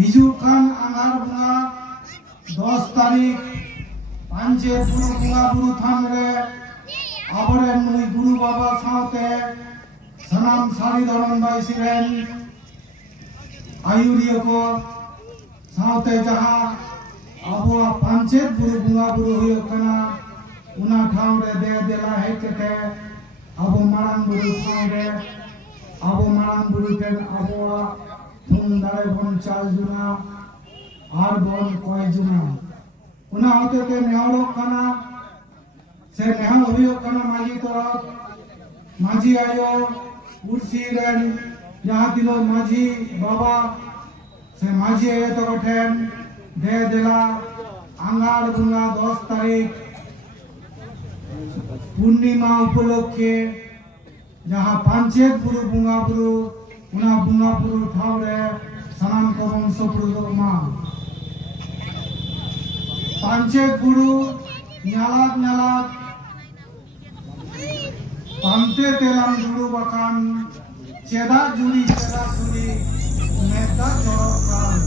हिजुकान आंगार बुंगा 10 तारीख पांचे बुरु बुंगा बुरु थान रे आबरे नुई गुरु बाबा सावते सनाम सारी धरम बाईसी रेन आयुरियो को सावते जहा अबो पांचे बुरु बुंगा बुरु हुयो कना उना ठाव रे दे देला है केते अबो मारांग बुरु ठाव रे अबो मारांग बुरु टेन अबो तुम दारे बन चाल जुना आर बन कोई जुना उना होते के नेहरो कना से नेहर हुयो कना माजी तरफ माजी आयो कुर्सी रेन जहाँ दिलो माजी बाबा से माजी आयो तो ठेन दे देला आंगार बुंगा 10 तारीख पूर्णिमा उपलक्षे जहाँ पांचेत बुरु बुंगा बुरु उना बुंगा बुरु ठाव रे सनाम करम सपुरुमा पांचेत बुरु न्यालात न्यालात पांते तेलाम जुड़ू बकान चेदा जुड़ी मेदा जड़कान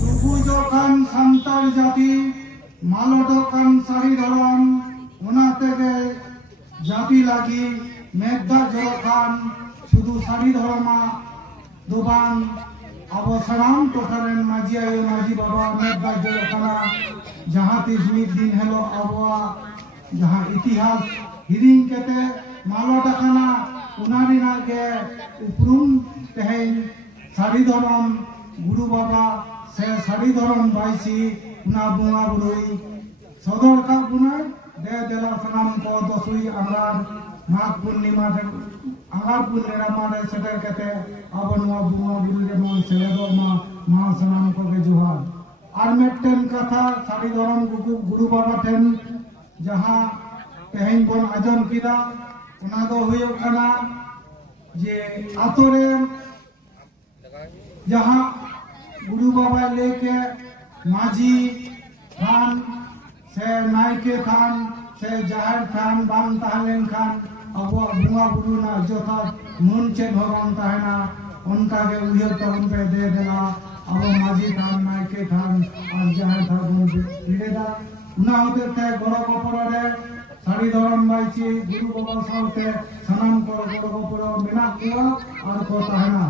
दुबु जोकान संतार जाति मालोडकान सारी धरम उना तेगे जाति लागी मेदा जड़कान शुद्ध सारी धरमा दुबान अब सनाम टोटारेन माजी आयो माजी बाबा मेदा जड़काना जहाँ तीस दिन हेलो अबवा जहाँ इतिहास हिरिंग केते मालो डाकाना उनारी नागे उपरुम तेहें सारी धरम गुरु बाबा से सारी धरम बाईसी उना बुंगा बुरुई सदर का बुनाई दे देला सनाम को दसुई अंगार माघ पूर्णिमा अंगार पूर्णिमा मारे सेटर केते अब नुआ बुंगा बुरु रे मन सेलेदो मा सनाम को के जोहार आर मेटेन कथा सारी धरम गुरु बाबा टेन जहाँ तेहें बन आजम किदा उना दो हुयो कना जे आतोरे जहाँ गुरु बाबा लेके माजी थान से नायके थान से जाहिर थान बांग ताहलेन खान अबो बुंगा बुरु ना जोथा मुन चे भगवान ताहना उनका के उहियो तो उन पे दे देला अबो माजी थान नायके थान और जाहिर थान इडेदा उना होते थे गरो कपड़े सारी धरम बाईची गुरु बाबा सावते सनाम को गरो कपड़ो मेना कुआ और को ताहना